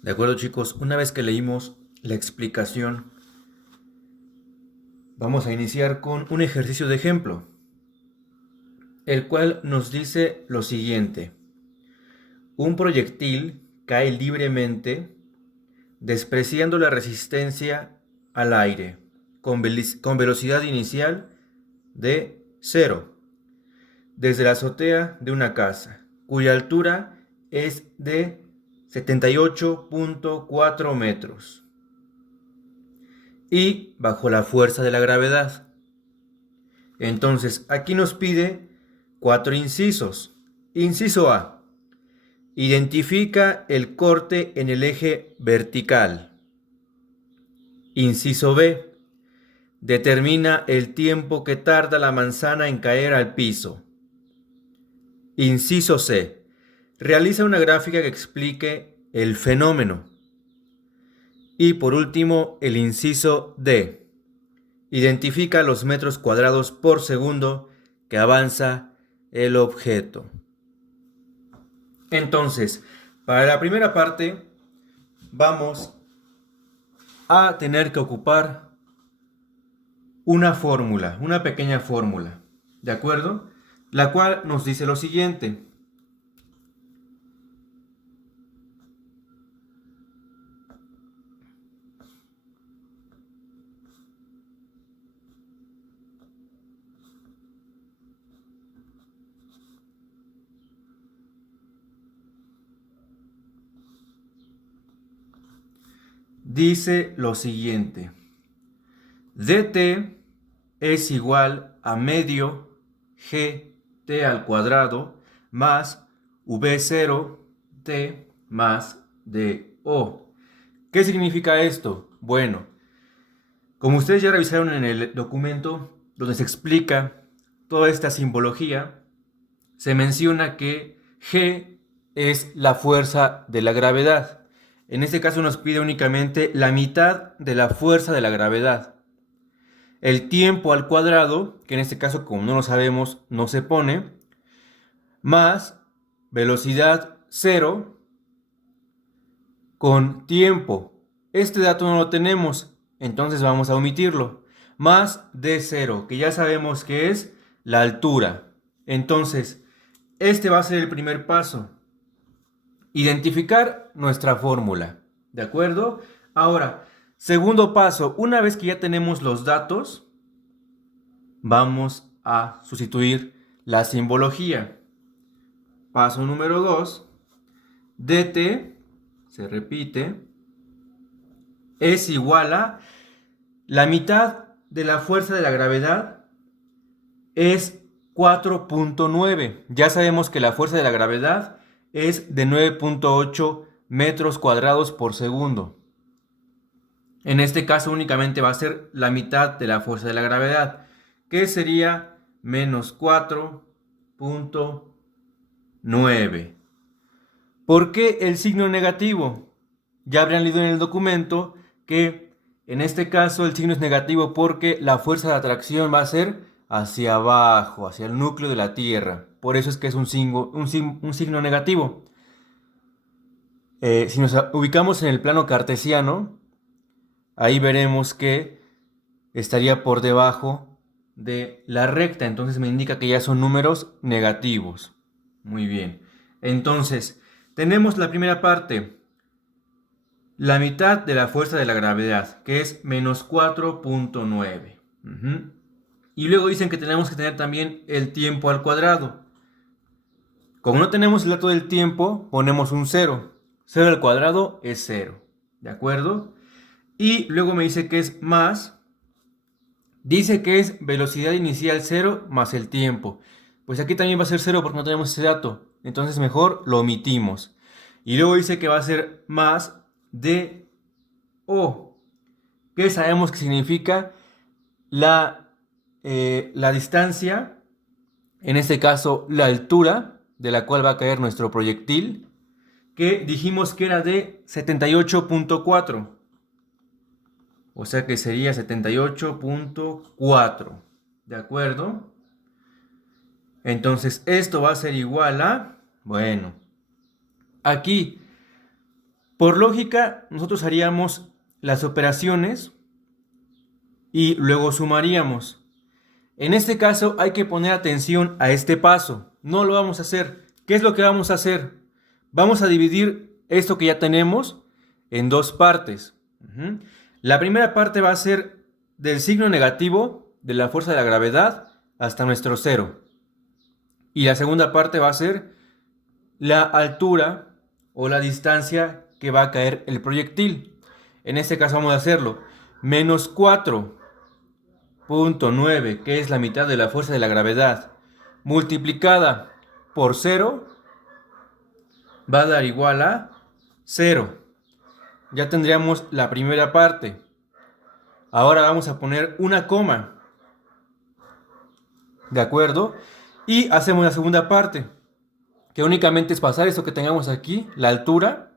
De acuerdo, chicos, una vez que leímos la explicación, vamos a iniciar con un ejercicio de ejemplo, el cual nos dice lo siguiente. Un proyectil cae libremente despreciando la resistencia al aire con velocidad inicial de 0 desde la azotea de una casa, cuya altura es de 78.4 metros y bajo la fuerza de la gravedad. Entonces, aquí nos pide 4 incisos. Inciso A. Identifica el corte en el eje vertical. Inciso B. Determina el tiempo que tarda la manzana en caer al piso. Inciso C. Realiza una gráfica que explique el fenómeno. Y por último, el inciso D. Identifica los metros cuadrados por segundo que avanza el objeto. Entonces, para la primera parte, vamos a tener que ocupar una fórmula, una pequeña fórmula, ¿de acuerdo? La cual nos dice lo siguiente. Dice lo siguiente. dt es igual a medio gt al cuadrado más v0t más do. ¿Qué significa esto? Bueno, como ustedes ya revisaron en el documento donde se explica toda esta simbología, se menciona que G es la fuerza de la gravedad. En este caso nos pide únicamente la mitad de la fuerza de la gravedad. El tiempo al cuadrado, que en este caso como no lo sabemos no se pone, más velocidad 0 con tiempo. Este dato no lo tenemos, entonces vamos a omitirlo. Más d0, que ya sabemos que es la altura. Entonces, este va a ser el primer paso. Identificar nuestra fórmula, ¿de acuerdo? Ahora, segundo paso, una vez que ya tenemos los datos, vamos a sustituir la simbología. Paso número 2, dt, se repite, es igual a la mitad de la fuerza de la gravedad es 4.9. Ya sabemos que la fuerza de la gravedad es de 9.8 metros cuadrados por segundo. En este caso únicamente va a ser la mitad de la fuerza de la gravedad, que sería menos 4.9. ¿Por qué el signo negativo? Ya habrán leído en el documento que en este caso el signo es negativo porque la fuerza de atracción va a ser hacia abajo, hacia el núcleo de la Tierra. Por eso es que es un signo negativo. Si nos ubicamos en el plano cartesiano, ahí veremos que estaría por debajo de la recta. Entonces me indica que ya son números negativos. Muy bien. Entonces, tenemos la primera parte. La mitad de la fuerza de la gravedad, que es menos 4.9. Y luego dicen que tenemos que tener también el tiempo al cuadrado. Como no tenemos el dato del tiempo, ponemos un 0. 0 al cuadrado es 0. ¿De acuerdo? Y luego me dice que es más. Dice que es velocidad inicial 0 más el tiempo. Pues aquí también va a ser 0 porque no tenemos ese dato. Entonces mejor lo omitimos. Y luego dice que va a ser más do, que sabemos que significa la distancia, en este caso la altura de la cual va a caer nuestro proyectil, que dijimos que era de 78.4. O sea que sería 78.4. ¿De acuerdo? Entonces esto va a ser igual a... Bueno, aquí, por lógica, nosotros haríamos las operaciones y luego sumaríamos. En este caso hay que poner atención a este paso. No lo vamos a hacer. ¿Qué es lo que vamos a hacer? Vamos a dividir esto que ya tenemos en dos partes. La primera parte va a ser del signo negativo de la fuerza de la gravedad hasta nuestro cero. Y la segunda parte va a ser la altura o la distancia que va a caer el proyectil. En este caso vamos a hacerlo. Menos 4.9, que es la mitad de la fuerza de la gravedad, multiplicada por 0, va a dar igual a 0. Ya tendríamos la primera parte. Ahora vamos a poner una coma. ¿De acuerdo? Y hacemos la segunda parte, que únicamente es pasar esto que tengamos aquí, la altura,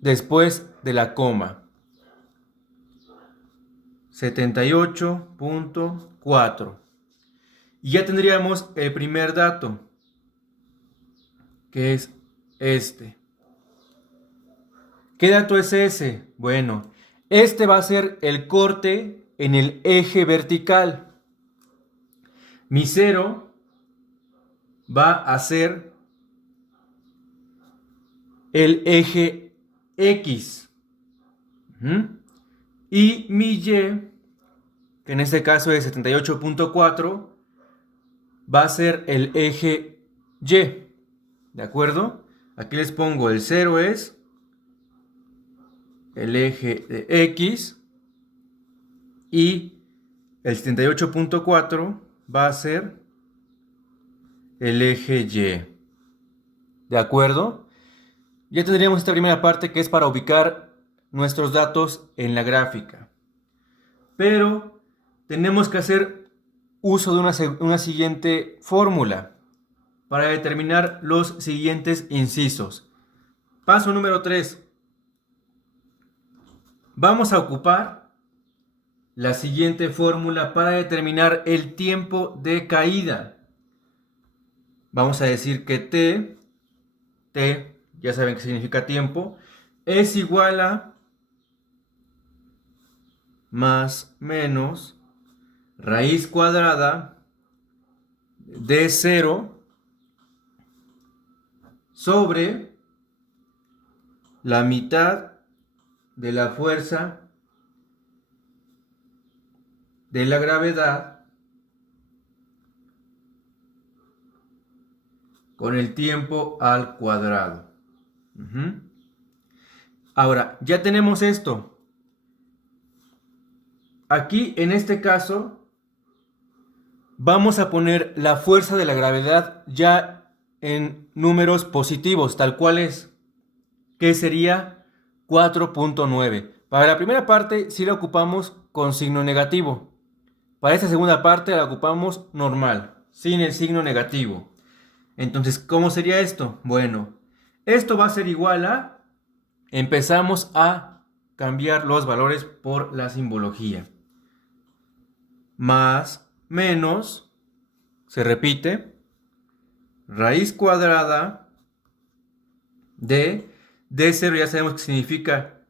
después de la coma. 78.4. Y ya tendríamos el primer dato, que es este. ¿Qué dato es ese? Bueno, este va a ser el corte en el eje vertical. Mi cero va a ser el eje X. Y mi Y, que en este caso es 78.4, va a ser el eje Y. ¿De acuerdo? Aquí les pongo el 0 es el eje de X y el 78.4 va a ser el eje Y. ¿De acuerdo? Ya tendríamos esta primera parte que es para ubicar nuestros datos en la gráfica. Pero tenemos que hacer uso de una siguiente fórmula para determinar los siguientes incisos. Paso número 3. Vamos a ocupar la siguiente fórmula para determinar el tiempo de caída. Vamos a decir que T, ya saben qué significa tiempo, es igual a más menos raíz cuadrada de 0 sobre la mitad de la fuerza de la gravedad con el tiempo al cuadrado. Ahora, ya tenemos esto. Aquí, en este caso, vamos a poner la fuerza de la gravedad ya en números positivos, tal cual es, que sería 4.9. Para la primera parte sí la ocupamos con signo negativo. Para esta segunda parte la ocupamos normal, sin el signo negativo. Entonces, ¿cómo sería esto? Bueno, esto va a ser igual a... Empezamos a cambiar los valores por la simbología. Más, menos, se repite, raíz cuadrada de 0 ya sabemos que significa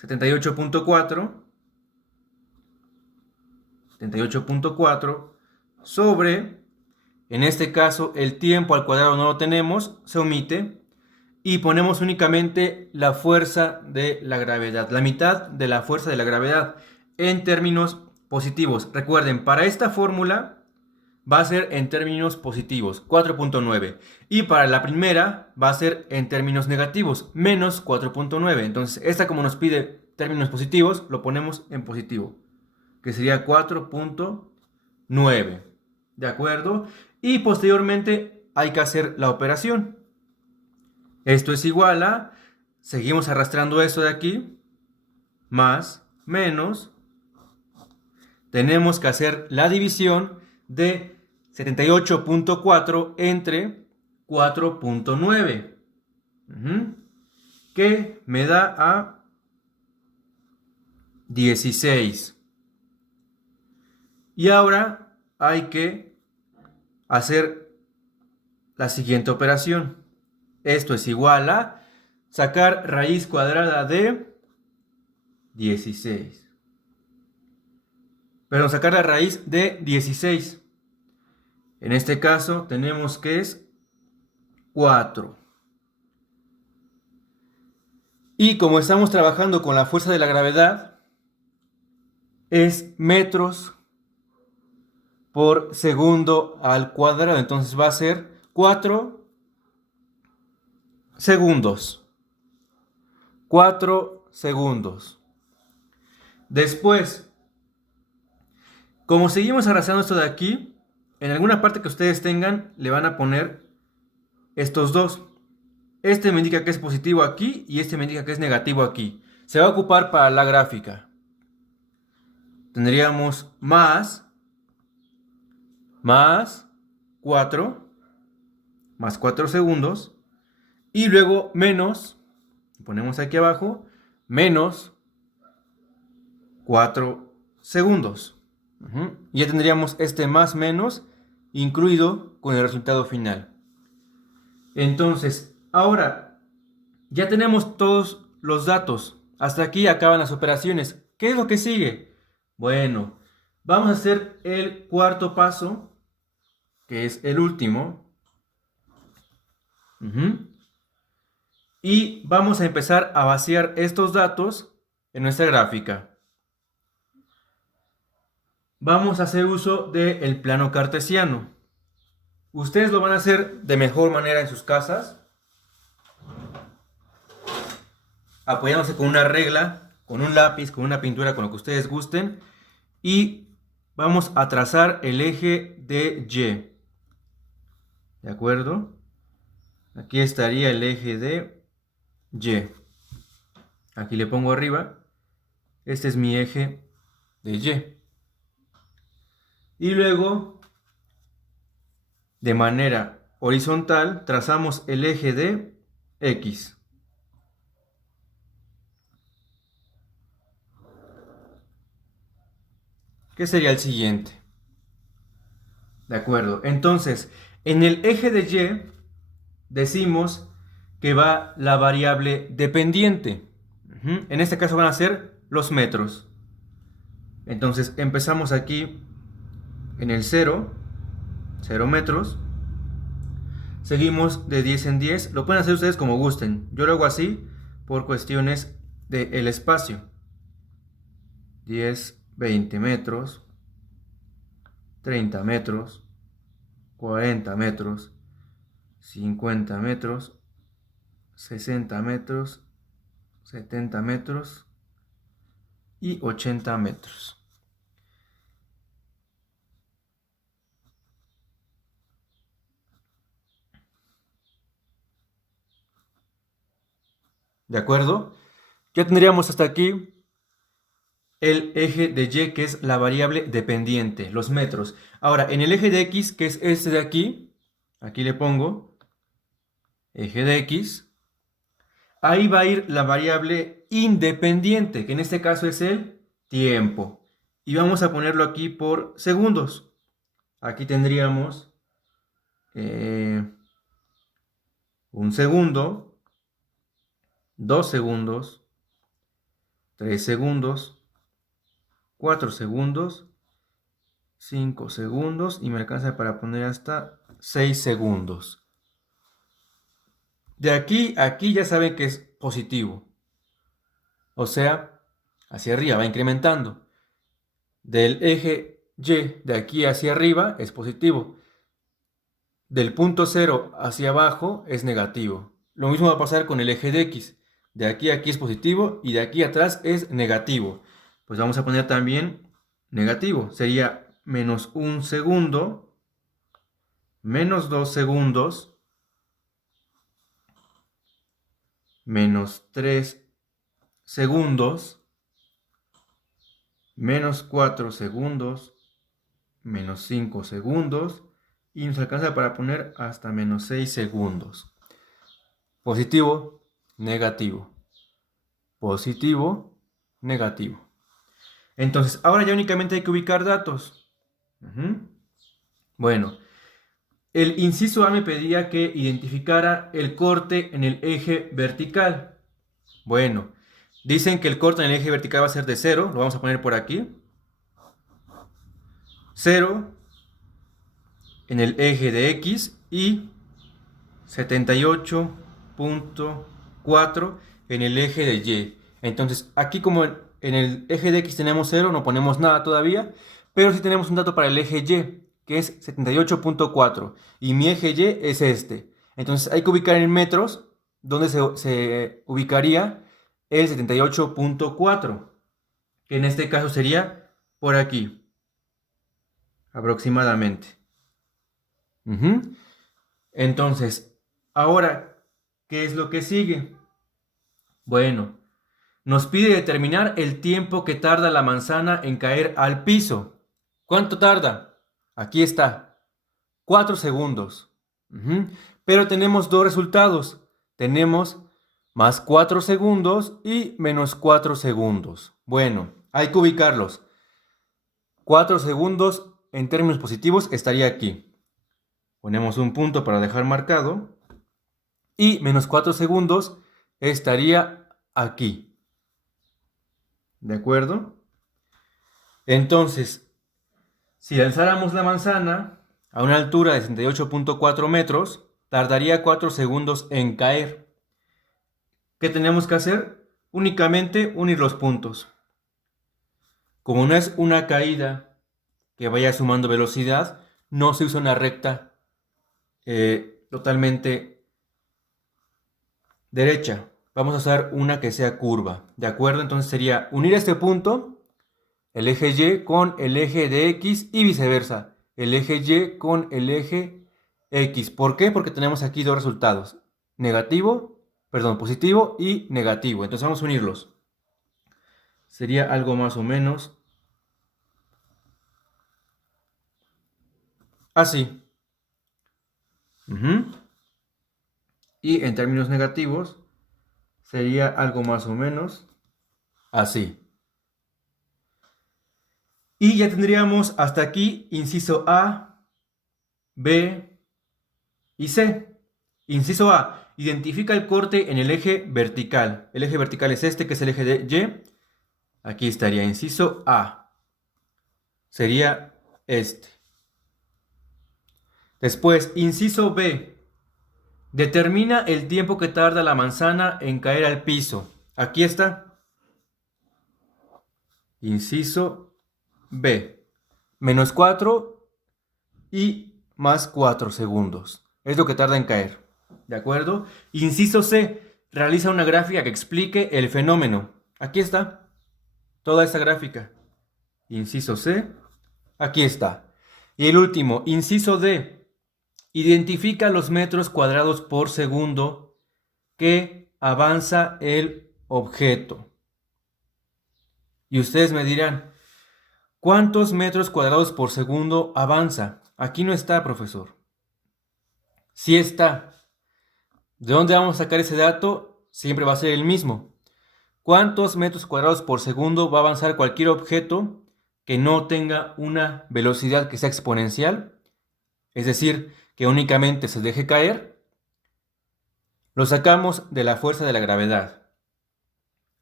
78.4 sobre, en este caso el tiempo al cuadrado no lo tenemos, se omite, y ponemos únicamente la fuerza de la gravedad, la mitad de la fuerza de la gravedad en términos positivos. Recuerden, para esta fórmula va a ser en términos positivos, 4.9. Y para la primera va a ser en términos negativos, menos 4.9. Entonces, esta como nos pide términos positivos, lo ponemos en positivo, que sería 4.9. ¿De acuerdo? Y posteriormente hay que hacer la operación. Esto es igual a, seguimos arrastrando esto de aquí, más, menos, tenemos que hacer la división de 78.4 entre 4.9. Que me da a 16. Y ahora hay que hacer la siguiente operación. Esto es igual a sacar raíz cuadrada de 16. Pero sacar la raíz de 16. En este caso tenemos que es 4. Y como estamos trabajando con la fuerza de la gravedad, es metros por segundo al cuadrado. Entonces va a ser 4 segundos. 4 segundos. Después, como seguimos arrastrando esto de aquí, en alguna parte que ustedes tengan, le van a poner estos dos. Este me indica que es positivo aquí y este me indica que es negativo aquí. Se va a ocupar para la gráfica. Tendríamos más 4 segundos y luego menos, ponemos aquí abajo, menos 4 segundos. Y ya tendríamos este más menos incluido con el resultado final. Entonces, ahora ya tenemos todos los datos. Hasta aquí acaban las operaciones. ¿Qué es lo que sigue? Bueno, vamos a hacer el cuarto paso, que es el último. Y vamos a empezar a vaciar estos datos en nuestra gráfica. Vamos a hacer uso del plano cartesiano. Ustedes lo van a hacer de mejor manera en sus casas, apoyándose con una regla, con un lápiz, con una pintura, con lo que ustedes gusten. Y vamos a trazar el eje de Y. ¿De acuerdo? Aquí estaría el eje de Y. Aquí le pongo arriba. Este es mi eje de Y. Y luego, de manera horizontal, trazamos el eje de X. ¿Qué sería el siguiente? De acuerdo. Entonces, en el eje de Y decimos que va la variable dependiente. En este caso van a ser los metros. Entonces empezamos aquí en el 0 metros. Seguimos de 10 en 10. Lo pueden hacer ustedes como gusten. Yo lo hago así por cuestiones del espacio. 10, 20 metros, 30 metros, 40 metros, 50 metros, 60 metros, 70 metros y 80 metros. ¿De acuerdo? Ya tendríamos hasta aquí el eje de Y, que es la variable dependiente, los metros. Ahora, en el eje de X, que es este de aquí, aquí le pongo eje de X, ahí va a ir la variable independiente, que en este caso es el tiempo. Y vamos a ponerlo aquí por segundos. Aquí tendríamos 1 segundo, 2 segundos, 3 segundos, 4 segundos, 5 segundos y me alcanza para poner hasta 6 segundos. De aquí a aquí ya saben que es positivo. O sea, hacia arriba va incrementando. Del eje Y de aquí hacia arriba es positivo. Del punto 0 hacia abajo es negativo. Lo mismo va a pasar con el eje de X. De aquí a aquí es positivo y de aquí atrás es negativo. Pues vamos a poner también negativo. Sería menos 1 segundo, menos 2 segundos, menos 3 segundos, menos 4 segundos, menos 5 segundos y nos alcanza para poner hasta menos 6 segundos. Positivo, negativo. Positivo, negativo. Entonces, ahora ya únicamente hay que ubicar datos. Bueno, el inciso A me pedía que identificara el corte en el eje vertical. Bueno, dicen que el corte en el eje vertical va a ser de 0, lo vamos a poner por aquí. 0 en el eje de X y 78.4 en el eje de Y. Entonces, aquí como en el eje de X tenemos 0, no ponemos nada todavía, pero sí tenemos un dato para el eje Y, que es 78.4, y mi eje Y es este. Entonces, hay que ubicar en metros donde se ubicaría el 78.4, que en este caso sería por aquí, aproximadamente. Entonces, ahora, ¿qué es lo que sigue? Bueno, nos pide determinar el tiempo que tarda la manzana en caer al piso. ¿Cuánto tarda? Aquí está, 4 segundos. Pero tenemos dos resultados. Tenemos más 4 segundos y menos 4 segundos. Bueno, hay que ubicarlos. 4 segundos en términos positivos estaría aquí. Ponemos un punto para dejar marcado. Y menos 4 segundos estaría aquí. ¿De acuerdo? Entonces, si lanzáramos la manzana a una altura de 68.4 metros, tardaría 4 segundos en caer. ¿Qué tenemos que hacer? Únicamente unir los puntos. Como no es una caída que vaya sumando velocidad, no se usa una recta totalmente derecha. Vamos a usar una que sea curva, ¿de acuerdo? Entonces sería unir este punto, el eje Y con el eje de X y viceversa, el eje Y con el eje X. ¿Por qué? Porque tenemos aquí dos resultados, positivo y negativo. Entonces vamos a unirlos. Sería algo más o menos así. Y en términos negativos, sería algo más o menos así. Y ya tendríamos hasta aquí inciso A, B y C. Inciso A, identifica el corte en el eje vertical. El eje vertical es este, que es el eje de Y. Aquí estaría inciso A. Sería este. Después, inciso B. Determina el tiempo que tarda la manzana en caer al piso. Aquí está. Inciso B. Menos 4 y más 4 segundos. Es lo que tarda en caer. ¿De acuerdo? Inciso C. Realiza una gráfica que explique el fenómeno. Aquí está. Toda esta gráfica. Inciso C. Aquí está. Y el último, inciso D. Identifica los metros cuadrados por segundo que avanza el objeto. Y ustedes me dirán, ¿cuántos metros cuadrados por segundo avanza? Aquí no está, profesor. Sí está. ¿De dónde vamos a sacar ese dato? Siempre va a ser el mismo. ¿Cuántos metros cuadrados por segundo va a avanzar cualquier objeto que no tenga una velocidad que sea exponencial? Es decir, que únicamente se deje caer. Lo sacamos de la fuerza de la gravedad.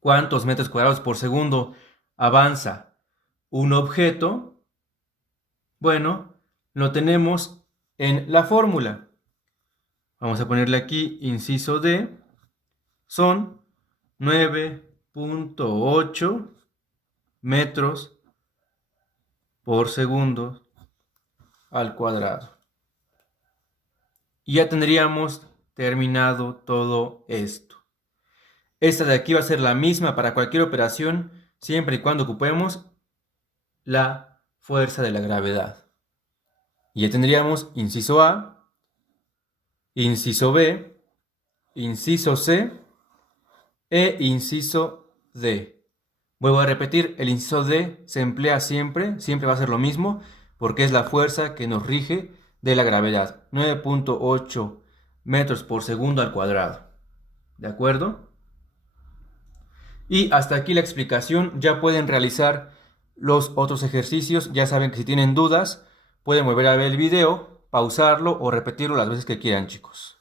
¿Cuántos metros cuadrados por segundo avanza un objeto? Bueno, lo tenemos en la fórmula. Vamos a ponerle aquí inciso D. Son 9.8 metros por segundo al cuadrado. Y ya tendríamos terminado todo esto. Esta de aquí va a ser la misma para cualquier operación, siempre y cuando ocupemos la fuerza de la gravedad. Y ya tendríamos inciso A, inciso B, inciso C e inciso D. Vuelvo a repetir, el inciso D se emplea siempre va a ser lo mismo, porque es la fuerza que nos rige de la gravedad, 9.8 metros por segundo al cuadrado. ¿De acuerdo? Y hasta aquí la explicación. Ya pueden realizar los otros ejercicios. Ya saben que si tienen dudas, pueden volver a ver el video, pausarlo o repetirlo las veces que quieran, chicos.